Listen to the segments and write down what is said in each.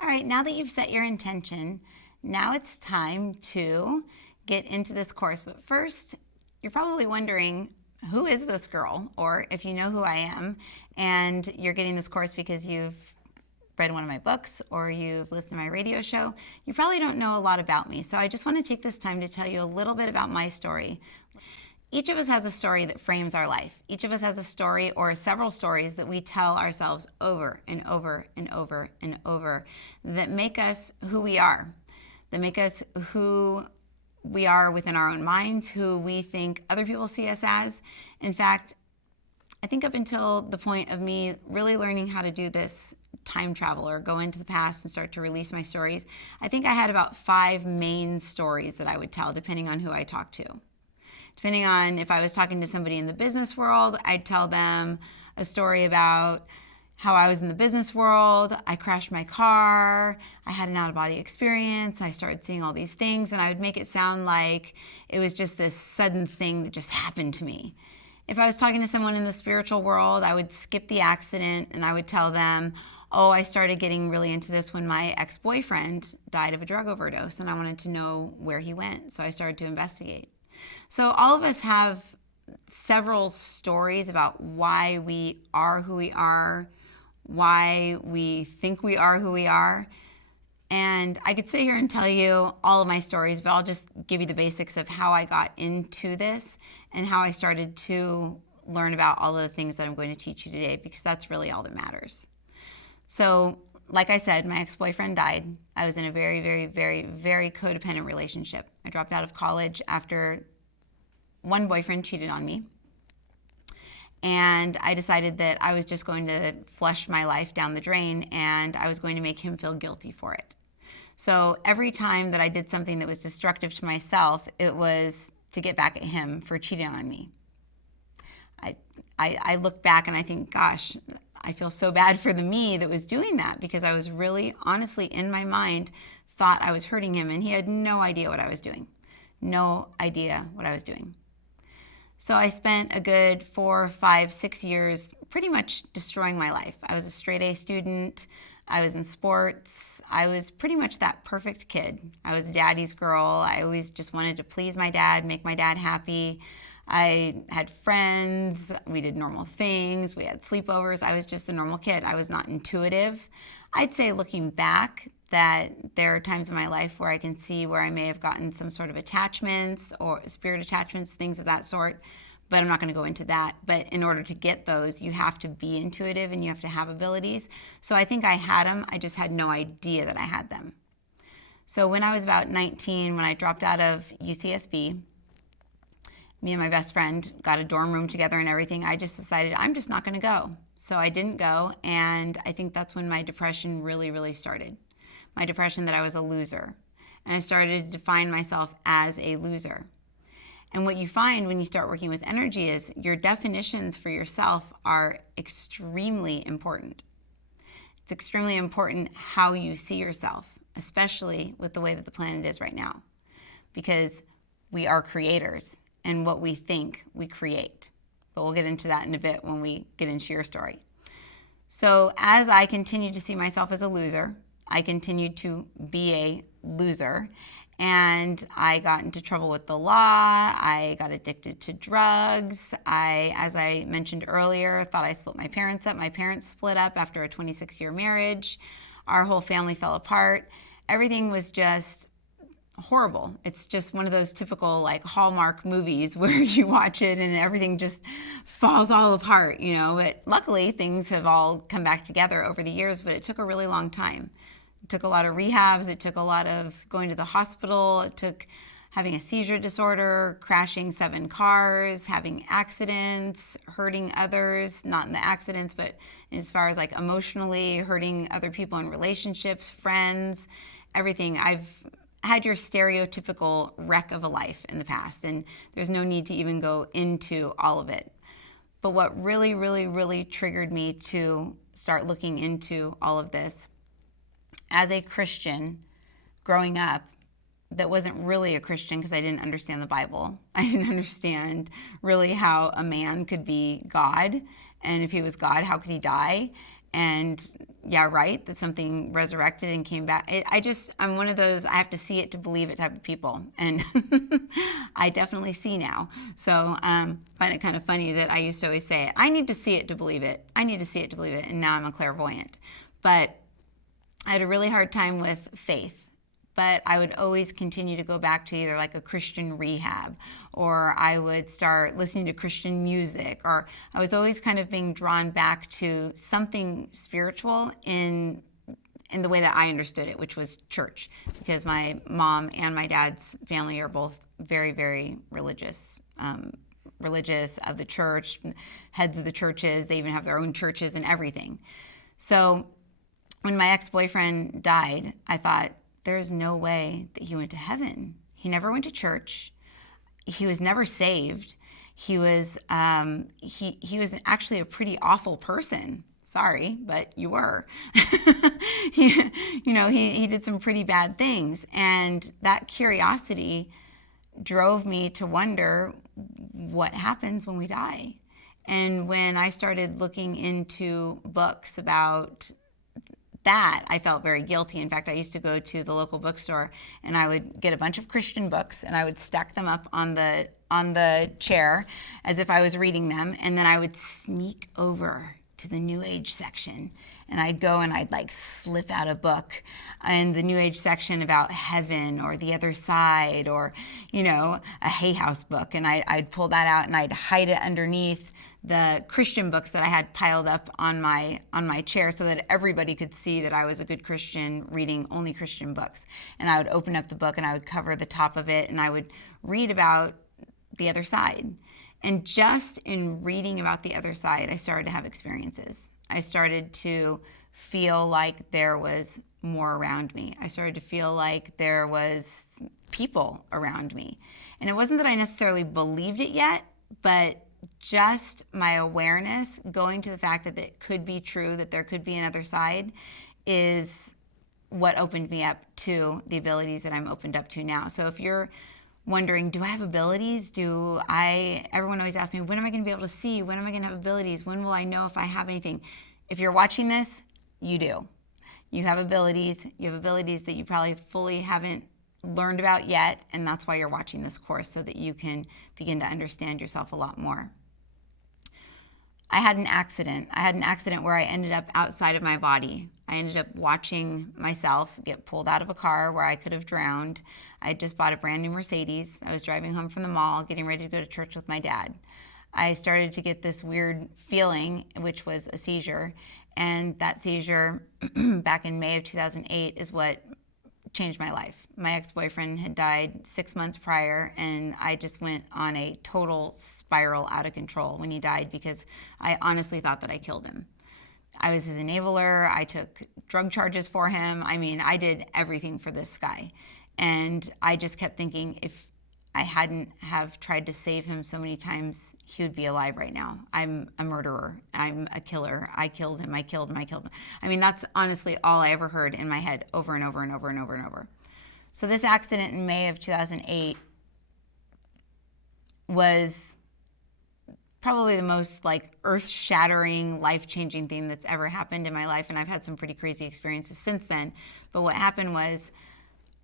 All right, now that you've set your intention, now it's time to get into this course. But first, you're probably wondering, who is this girl? Or if you know who I am and you're getting this course because you've read one of my books or you've listened to my radio show, you probably don't know a lot about me. So I just want to take this time to tell you a little bit about my story. Each of us has a story that frames our life. Each of us has a story or several stories that we tell ourselves over and over and over and over that make us who we are, that make us who we are within our own minds, who we think other people see us as. In fact, I think up until the point of me really learning how to do this time travel or go into the past and start to release my stories, I think I had about 5 main stories that I would tell depending on who I talked to. Depending on if I was talking to somebody in the business world, I'd tell them a story about how I was in the business world. I crashed my car. I had an out-of-body experience. I started seeing all these things, and I would make it sound like it was just this sudden thing that just happened to me. If I was talking to someone in the spiritual world, I would skip the accident, and I would tell them, oh, I started getting really into this when my ex-boyfriend died of a drug overdose, and I wanted to know where he went, so I started to investigate. So all of us have several stories about why we are who we are, why we think we are who we are. And I could sit here and tell you all of my stories, but I'll just give you the basics of how I got into this and how I started to learn about all of the things that I'm going to teach you today, because that's really all that matters. So, like I said, my ex-boyfriend died. I was in a very, very, very, very codependent relationship. I dropped out of college after one boyfriend cheated on me. And I decided that I was just going to flush my life down the drain, and I was going to make him feel guilty for it. So every time that I did something that was destructive to myself, it was to get back at him for cheating on me. I look back and I think, gosh, I feel so bad for the me that was doing that, because I was really, honestly, in my mind, thought I was hurting him, and he had no idea what I was doing. No idea what I was doing. So I spent a good 4, 5, 6 years pretty much destroying my life. I was a straight A student. I was in sports. I was pretty much that perfect kid. I was a daddy's girl. I always just wanted to please my dad, make my dad happy. I had friends. We did normal things. We had sleepovers. I was just the normal kid. I was not intuitive. I'd say, looking back, that there are times in my life where I can see where I may have gotten some sort of attachments or spirit attachments, things of that sort, but I'm not going to go into that. But in order to get those, you have to be intuitive and you have to have abilities. So I think I had them. I just had no idea that I had them. So when I was about 19, when I dropped out of UCSB, me and my best friend got a dorm room together and everything. I just decided I'm just not going to go. So I didn't go, and I think that's when my depression really, really started. My depression that I was a loser. And I started to define myself as a loser. And what you find when you start working with energy is your definitions for yourself are extremely important. It's extremely important how you see yourself, especially with the way that the planet is right now. Because we are creators, and what we think, we create. But we'll get into that in a bit when we get into your story. So as I continued to see myself as a loser, I continued to be a loser, and I got into trouble with the law. I got addicted to drugs. As I mentioned earlier, thought I split my parents up. My parents split up after a 26-year marriage. Our whole family fell apart. Everything was just horrible. It's just one of those typical like Hallmark movies where you watch it and everything just falls all apart, you know. But luckily, things have all come back together over the years, but it took a really long time. It took a lot of rehabs. It took a lot of going to the hospital. It took having a seizure disorder, crashing 7 cars, having accidents, hurting others, not in the accidents, but as far as like emotionally hurting other people in relationships, friends, everything. I've had your stereotypical wreck of a life in the past, and there's no need to even go into all of it. But what really, really, really triggered me to start looking into all of this, as a Christian growing up, that wasn't really a Christian because I didn't understand the Bible. I didn't understand really how a man could be God, and if he was God, how could he die? And yeah, right, that something resurrected and came back. I'm one of those, I have to see it to believe it type of people. And I definitely see now. So find it kind of funny that I used to always say, I need to see it to believe it. I need to see it to believe it. And now I'm a clairvoyant. But I had a really hard time with faith. But I would always continue to go back to either like a Christian rehab, or I would start listening to Christian music, or I was always kind of being drawn back to something spiritual in the way that I understood it, which was church, because my mom and my dad's family are both very, very religious. Religious of the church, heads of the churches. They even have their own churches and everything. So when my ex-boyfriend died, I thought, there's no way that he went to heaven. He never went to church. He was never saved. He was he was actually a pretty awful person. Sorry, but you were. He did some pretty bad things, and that curiosity drove me to wonder what happens when we die. And when I started looking into books about that, I felt very guilty. In fact, I used to go to the local bookstore and I would get a bunch of Christian books and I would stack them up on the chair as if I was reading them, and then I would sneak over to the New Age section, and I'd go and I'd like slip out a book in the New Age section about heaven or the other side, or a Hay House book, and I'd pull that out and I'd hide it underneath the Christian books that I had piled up on my chair, so that everybody could see that I was a good Christian reading only Christian books. And I would open up the book and I would cover the top of it and I would read about the other side. And just in reading about the other side, I started to have experiences. I started to feel like there was more around me. I started to feel like there was people around me. And it wasn't that I necessarily believed it yet, but just my awareness going to the fact that it could be true, that there could be another side, is what opened me up to the abilities that I'm opened up to now. So if you're wondering, do I have abilities? Everyone always asks me, when am I going to be able to see? When am I going to have abilities? When will I know if I have anything? If you're watching this, you do. You have abilities. You have abilities that you probably fully haven't learned about yet, and that's why you're watching this course, so that you can begin to understand yourself a lot more. I had an accident where I ended up outside of my body. I ended up watching myself get pulled out of a car where I could have drowned. I had just bought a brand new Mercedes. I was driving home from the mall, getting ready to go to church with my dad. I started to get this weird feeling, which was a seizure. And that seizure back in May of 2008 is what changed my life. My ex-boyfriend had died 6 months prior, and I just went on a total spiral out of control when he died, because I honestly thought that I killed him. I was his enabler. I took drug charges for him. I mean, I did everything for this guy. And I just kept thinking, if I hadn't have tried to save him so many times, he would be alive right now. I'm a murderer. I'm a killer. I killed him. I killed him. I killed him. I mean, that's honestly all I ever heard in my head over and over and over and over and over. So this accident in May of 2008 was probably the most earth-shattering, life-changing thing that's ever happened in my life. And I've had some pretty crazy experiences since then. But what happened was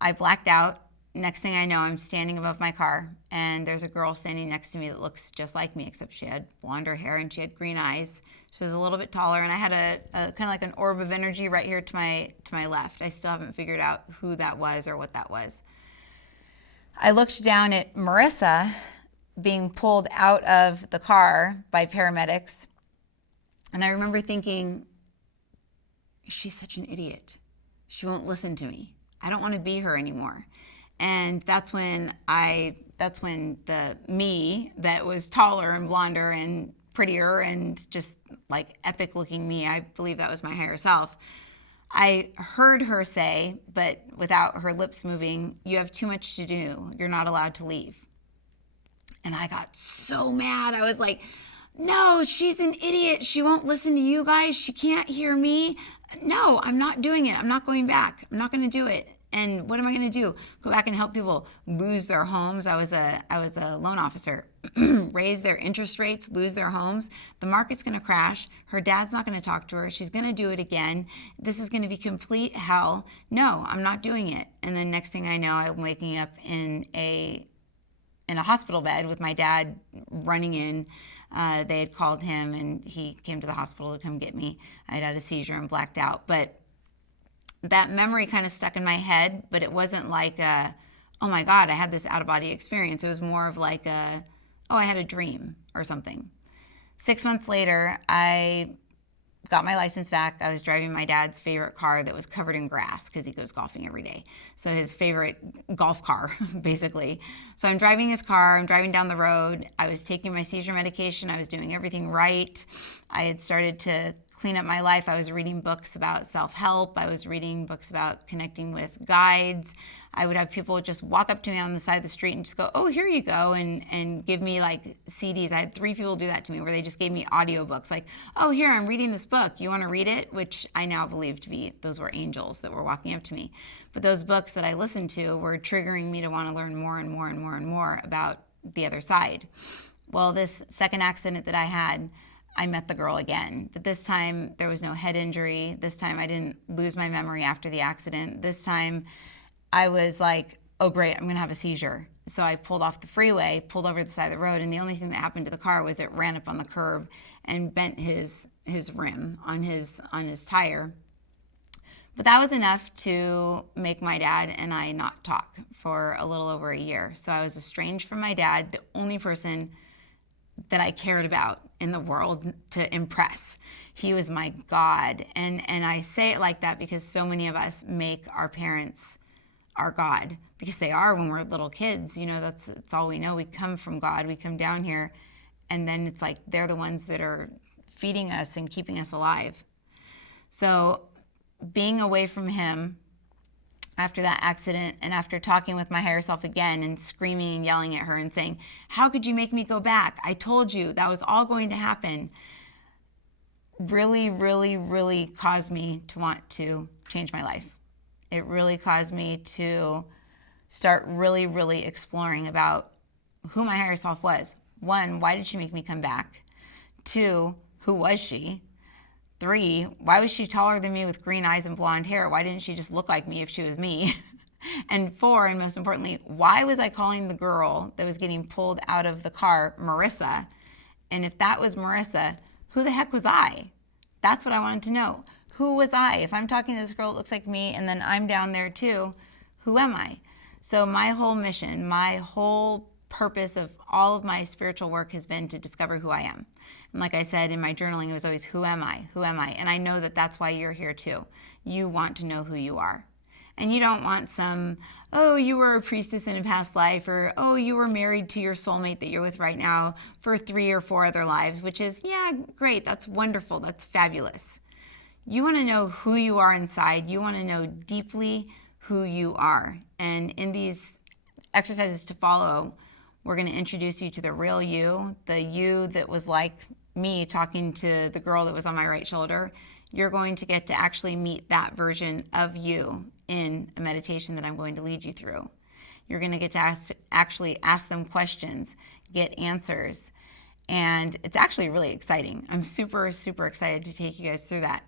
I blacked out. Next thing I know, I'm standing above my car, and there's a girl standing next to me that looks just like me, except she had blonder hair and she had green eyes. She was a little bit taller, and I had a kind of like an orb of energy right here to my left. I still haven't figured out who that was or what that was. I looked down at Marissa being pulled out of the car by paramedics, and I remember thinking, she's such an idiot. She won't listen to me. I don't want to be her anymore. And that's when the me that was taller and blonder and prettier and just like epic looking me, I believe that was my higher self, I heard her say, but without her lips moving, you have too much to do. You're not allowed to leave. And I got so mad. I was like, no, she's an idiot. She won't listen to you guys. She can't hear me. No, I'm not doing it. I'm not going back. I'm not going to do it. And what am I going to do? Go back and help people lose their homes? I was a loan officer. Raise their interest rates, lose their homes. The market's going to crash. Her dad's not going to talk to her. She's going to do it again. This is going to be complete hell. No, I'm not doing it. And then next thing I know, I'm waking up in a hospital bed with my dad running in. They had called him and he came to the hospital to come get me. I had a seizure and blacked out. But that memory kind of stuck in my head, but it wasn't like oh my God, I had this out-of-body experience. It was more of like oh, I had a dream or something. 6 months later, I got my license back. I was driving my dad's favorite car that was covered in grass because he goes golfing every day. So his favorite golf car, basically. So I'm driving his car. I'm driving down the road. I was taking my seizure medication. I was doing everything right. I had started to clean up my life. I was reading books about self-help. I was reading books about connecting with guides. I would have people just walk up to me on the side of the street and just go, oh, here you go, and give me like CDs. I had 3 people do that to me where they just gave me audiobooks like, oh, here, I'm reading this book. You want to read it? Which I now believe to be those were angels that were walking up to me. But those books that I listened to were triggering me to want to learn more and more and more and more about the other side. Well, this second accident that I had, I met the girl again, but this time there was no head injury. This time I didn't lose my memory after the accident. This time I was like, oh great, I'm gonna have a seizure. So I pulled off the freeway, pulled over to the side of the road, and the only thing that happened to the car was it ran up on the curb and bent his rim on his tire. But that was enough to make my dad and I not talk for a little over a year. So I was estranged from my dad, the only person that I cared about in the world to impress. He was my God. And I say it like that because so many of us make our parents our God, because they are when we're little kids. You know, that's all we know. We come from God. We come down here, and then it's like they're the ones that are feeding us and keeping us alive. So being away from him after that accident, and after talking with my higher self again and screaming and yelling at her and saying, how could you make me go back? I told you that was all going to happen, really, really, really caused me to want to change my life. It really caused me to start really, really exploring about who my higher self was. 1, why did she make me come back? 2, who was she? 3, why was she taller than me with green eyes and blonde hair? Why didn't she just look like me if she was me? And 4, and most importantly, why was I calling the girl that was getting pulled out of the car Marissa? And if that was Marissa, who the heck was I? That's what I wanted to know. Who was I? If I'm talking to this girl that looks like me and then I'm down there too, who am I? So my whole mission, my whole purpose of all of my spiritual work has been to discover who I am. And like I said in my journaling, it was always, who am I? Who am I? And I know that that's why you're here too. You want to know who you are. And you don't want some, oh, you were a priestess in a past life, or, oh, you were married to your soulmate that you're with right now for 3 or 4 other lives, which is, yeah, great. That's wonderful. That's fabulous. You want to know who you are inside. You want to know deeply who you are. And in these exercises to follow, we're going to introduce you to the real you, the you that was like me talking to the girl that was on my right shoulder. You're going to get to actually meet that version of you in a meditation that I'm going to lead you through. You're going to get to actually ask them questions, get answers, and it's actually really exciting. I'm super, super excited to take you guys through that.